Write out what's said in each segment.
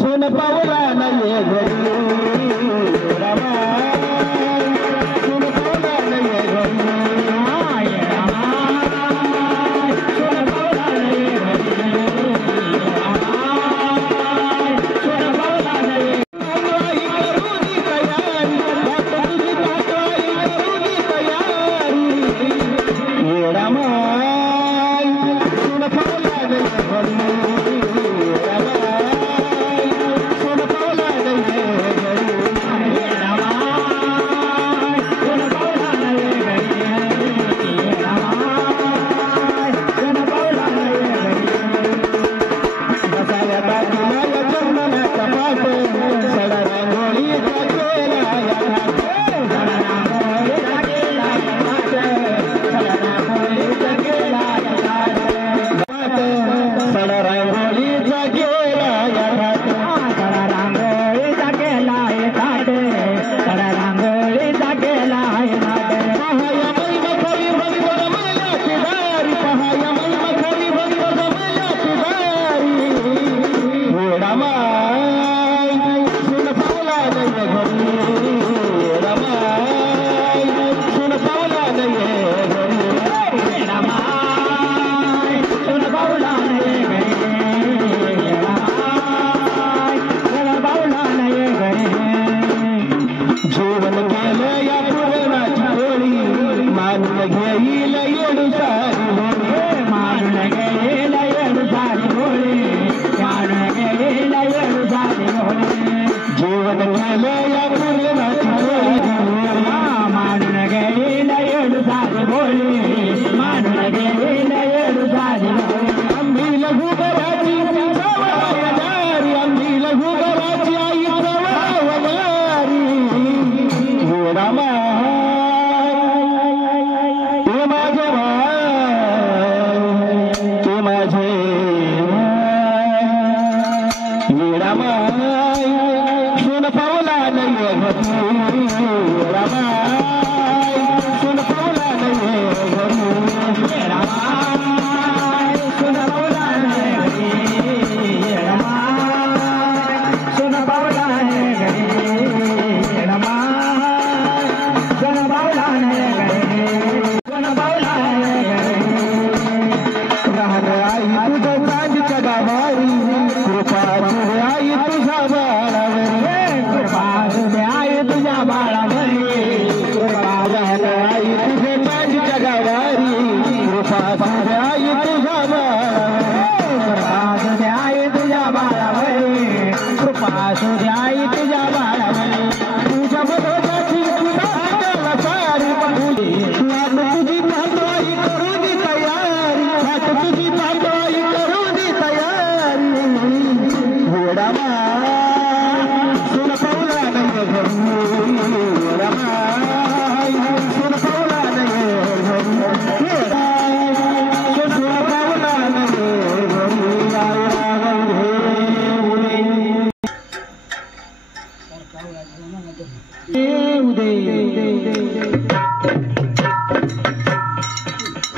सोन पावला नाही घरी सोन पावला नाही घरी सोन पावला नाही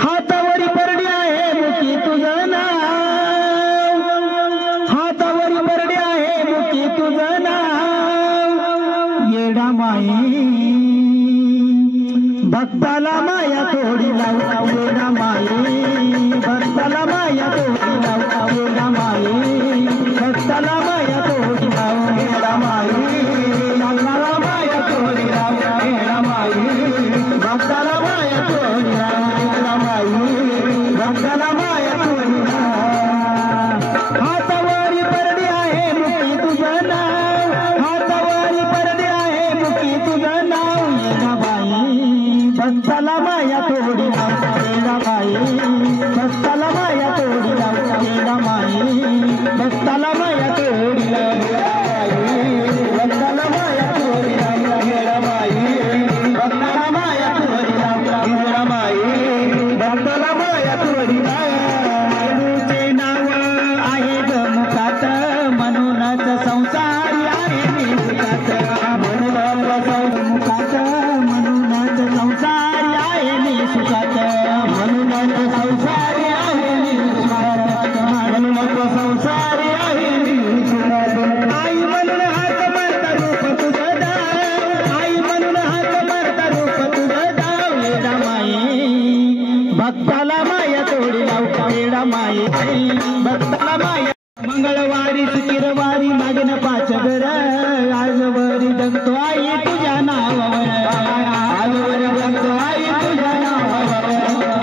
हातावरी परडी आहे मुकी तुझं नाव, हातावरी परडी आहे मुकी तुझं नाव, येडा माई भक्ताला माया थोडी लाव, येडा माई भक्ताला माया थोडी लाव, येडा माई भक्ताला माया थोडी लाव, येडा माई भक्ताला माया थोडी लाव, येडा माई भक्ताला माया थोडी लाव, येडा माई भक्ताला माया थोडी लाव. हातावरी परडी आहे मुकी तुझं नाव, हातावरी परडी आहे मुकी तुझं नाव, येडा बाई भक्ताला माया थोडी लाव, येडा बाई वेडा माये भक्ताला माया मंगळवारी शुक्रवारी मागन पाच घर आजवरी जगतो आई तुझ्या नावावर आजवर जगतो आई तुझ्या नावावर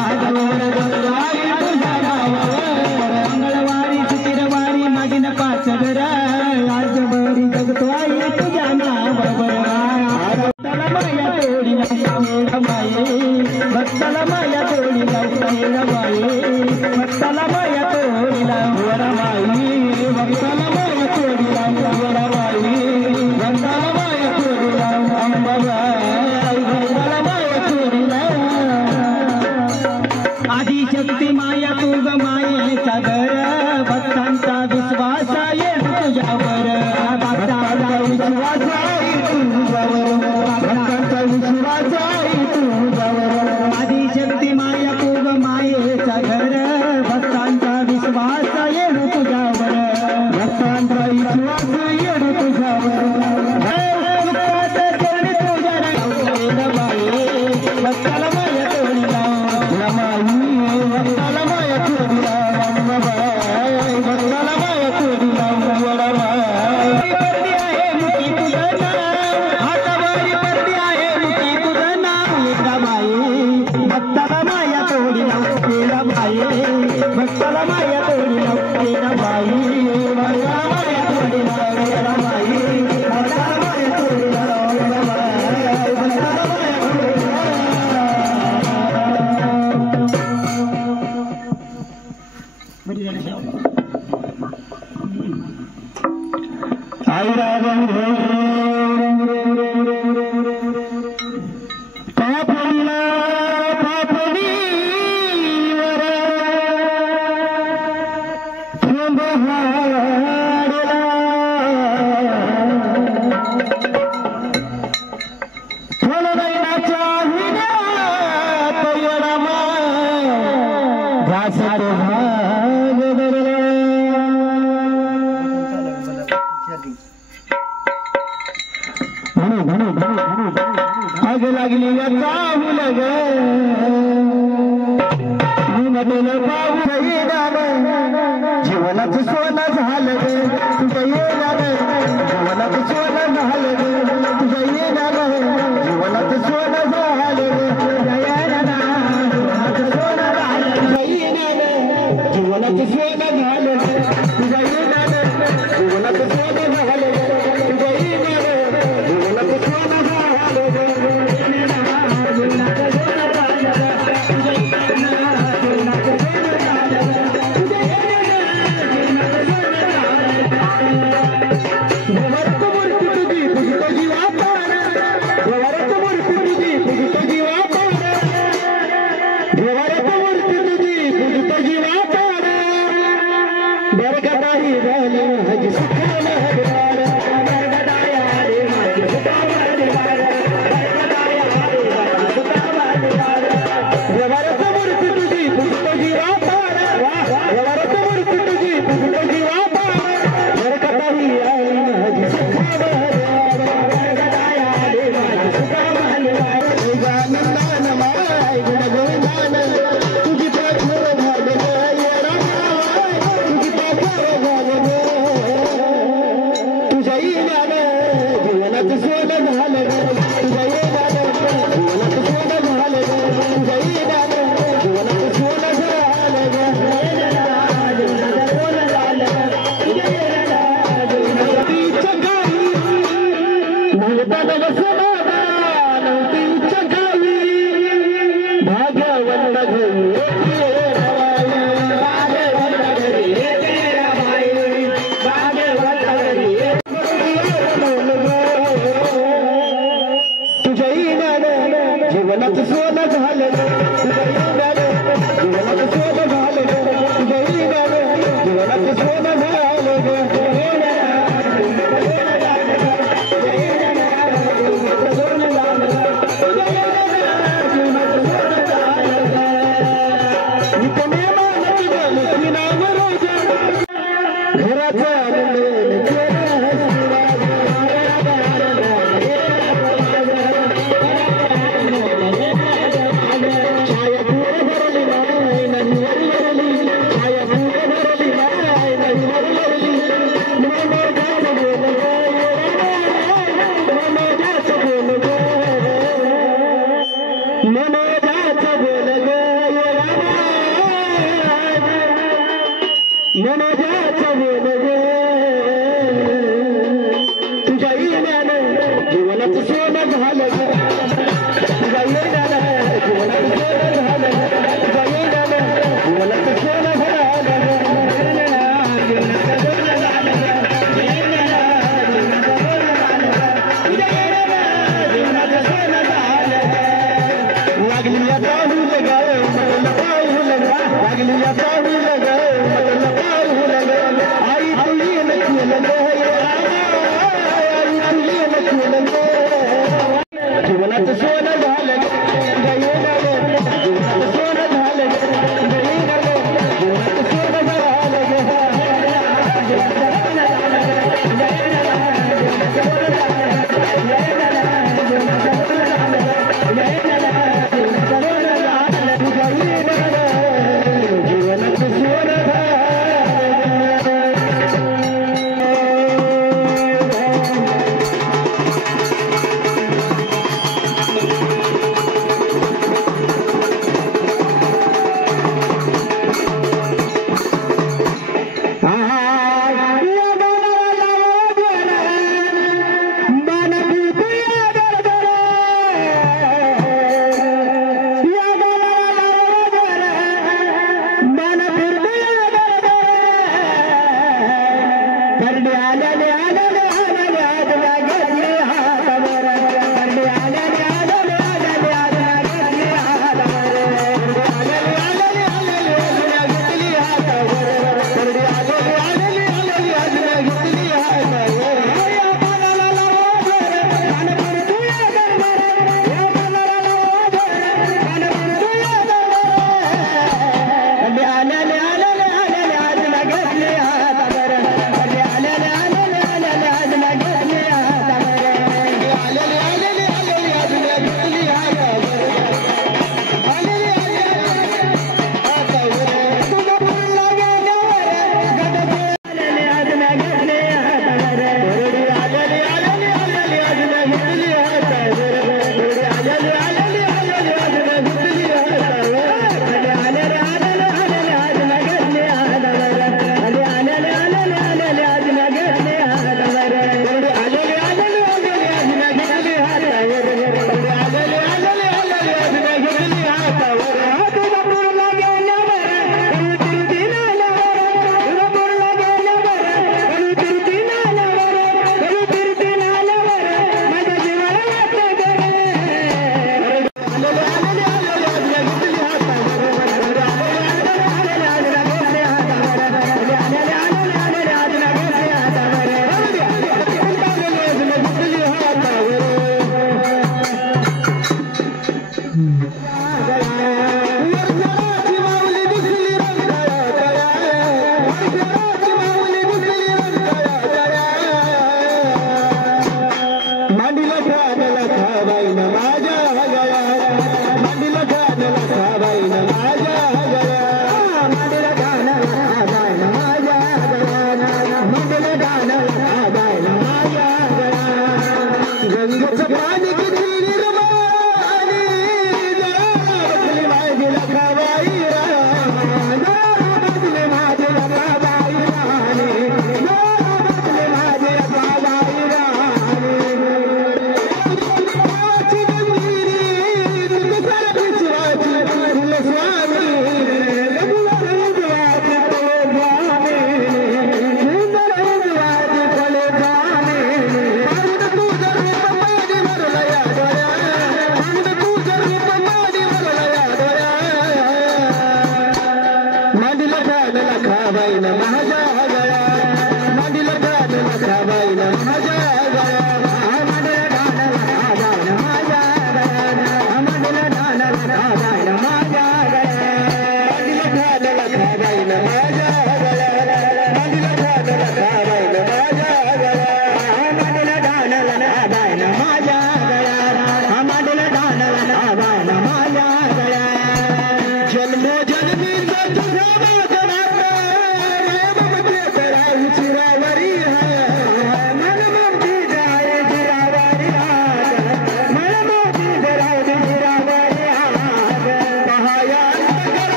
आजवर जगतो आई तुझ्या नावावर मंगळवारी शुक्रवारी मागन पाच घर आजवरी जगतो आई तुझ्या नावावर भक्ताला माया तोडी वेडा माये भक्ताला माया तोडी वेडा माये भक्ताला माया तोडी वेडा माये भक्ताला माया तोडी वेडा माये भक्ताला माया तोडी अंबाबाई भक्ताला माया तोडी आदिशक्ती माया तू ग मायेचा घर भक्तांचा विश्वास आहे तुझ्यावर भक्तांचा विश्वास आहे तुझ्यावर भक्तांचा विश्वास आहे तुझ्यावर आदिशक्ती माया तू ग मायेचा घर भक्तांचा विश्वास आहे तुझ्यावर भक्तांचा विश्वास आहे तुझ्यावर भक्ताला माया तोडी भक्ताला माया तोडी भक्ताला माया तोडी पर्दी आहे मुठी तुझं नाव हातावरी पर्दी आहे मुठी तुझं नाव वेडा माये भक्ताला माया तोडी वेडा माये भक्ताला माया तोडी वेडा माये भक्ताला माया तोडी वेडा माये भक्ताला माया तोडी वेडा माये भक्ताला माया आई रागम पापडीला पापडीवर थोंब हाडला थोडा हिण्यात येडा घास भाग धरला आग लागली चाहूल ग म्हटलं पाहू जीवनाचं सोनं झालं ग तुझं येणार जीवनाचं सोनं झालं ग तुझं येणार जीवनाचं सोनं झालं ग जीवनाचं सोनं झालं तुझं येणार जीवनाचं सोनं झालं तुझं येणार जीवनाचं सोनं झालं तुझं येणार जीवनाचं सोनं मनोजाचं वेद तुझ्या येण्यानं जीवनाचं सोनं झालं तुझ्या येण्यानं जीवनाचं सोनं झालं तुझ्या येण्यानं जीवनाचं सोनं झालं लागली पाहू लगा मला पाहू लगा लागली पाहू लगा मला पाहू लगा आई तुझी नक्की लगा आई तुझी नक्की लगा जीवनाचं सोनं झालं जीवनाचं सोनं झालं जीवनाचं सोनं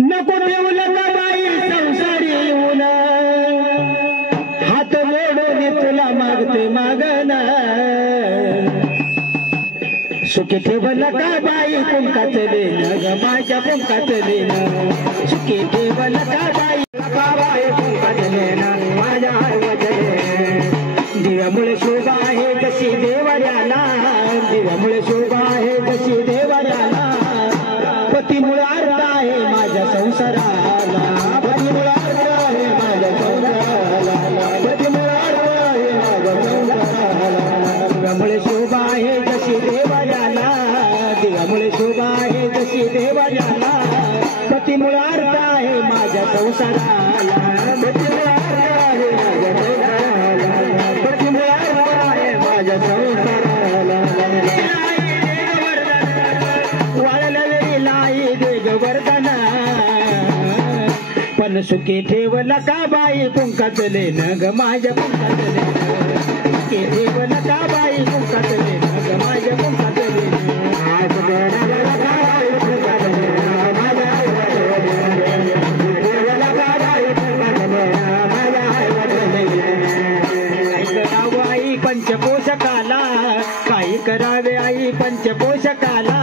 नको देऊला का बाई संसारी येऊन हात जोडून तुला मागते मागना सुखी ठेवला का बाई कुंकाच देण ग माझ्या कुंकाच देण सुखी ठेवला का बाई कुंकाच देण माझ्या दिव्यामुळे शोभा आहे जशी देवाऱ्याला दिव्यामुळे शोभा आहे जशी देवाऱ्याला पतीमुळे अर्थ आहे माझ्या संसाराला पतीमुळे अर्थ आहे माझ्या संसाराला पतीमुळे अर्थ आहे माझ्या संसाराला दिव्यामुळे शोभा आहे जशी देवाऱ्याला दिव्यामुळे शोभा आहे जशी देवाऱ्याला पतीमुळे अर्थ आहे माझ्या संसाराला पतीमुळे अर्थ आहे माझ्या संसाराला पतीमुळे अर्थ आहे माझ्या संसाराला वाळला वेळी लाई देग वरदाना पण सुखी ठेवला का बाई कुंकाच लेन ग माझ्या कुंकाच लेन सुखी ठेवला का बाई कुंकाच लेन ग माझ्या कुंकाच लेन आई पंचपोषकाला काही करावे आई पंचपोषकाला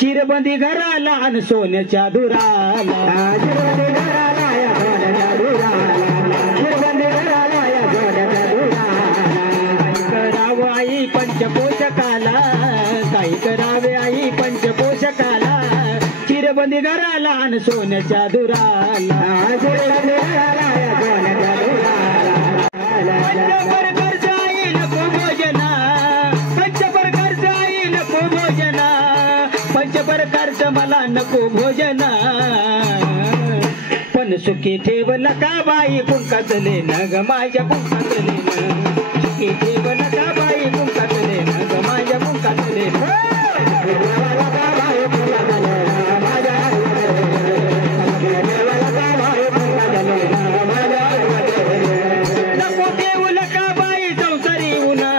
चिरबंदी घराला आणि सोन्याच्या दुराला चिरबंदी घराला या सोन्याच्या दुराला चिरबंदी घराला या सोन्याच्या दुराला काही करावं आई पंचपोषकाला काही करावे आई पंचपोषकाला चिरबंदी घराला आणि सोन्याच्या दुराला चिरबंदी घराला या सोन्याच्या दुराला पंचप्रकारचा आई नको भोजना पंचप्रकारचा आई नको भोजना पंचप्रकारचं मला नको भोजना पण सुखी ठेवला का बाई कुंकाच लेन ग माझ्या कुंकाच लेन सुखी ठेवला का बाई कुंकाच लेन ग माझ्या कुंकाच लेन नको ठेवला का बाई संसारी उन्हा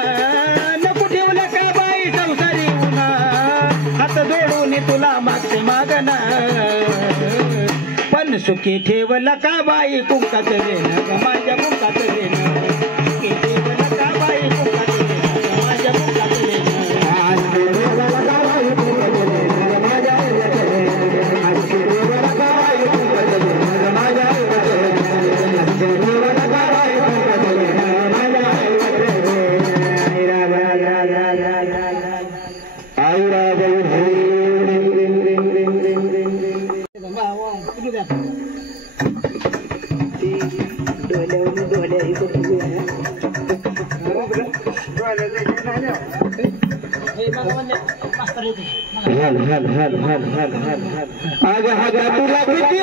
नको ठेवला का बाई संसारी उन्हा हात जोडून तुला मागते मागना पण सुखी ठेवला का बाई कुंकाच लेन ग माझ्या कुंकाच लेन सुखी ठेवला का बाई कुंकाच लेन ग माझ्या कुंकाच लेन तुला किती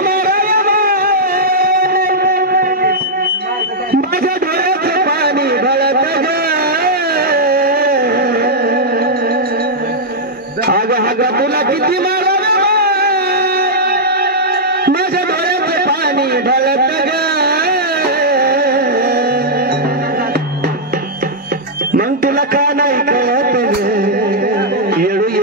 माझ्या डोळ्याचं पाणी भळत तुला किती माझ्या डोळ्याचं पाणी भळत मग तुला का नाही कळत येळू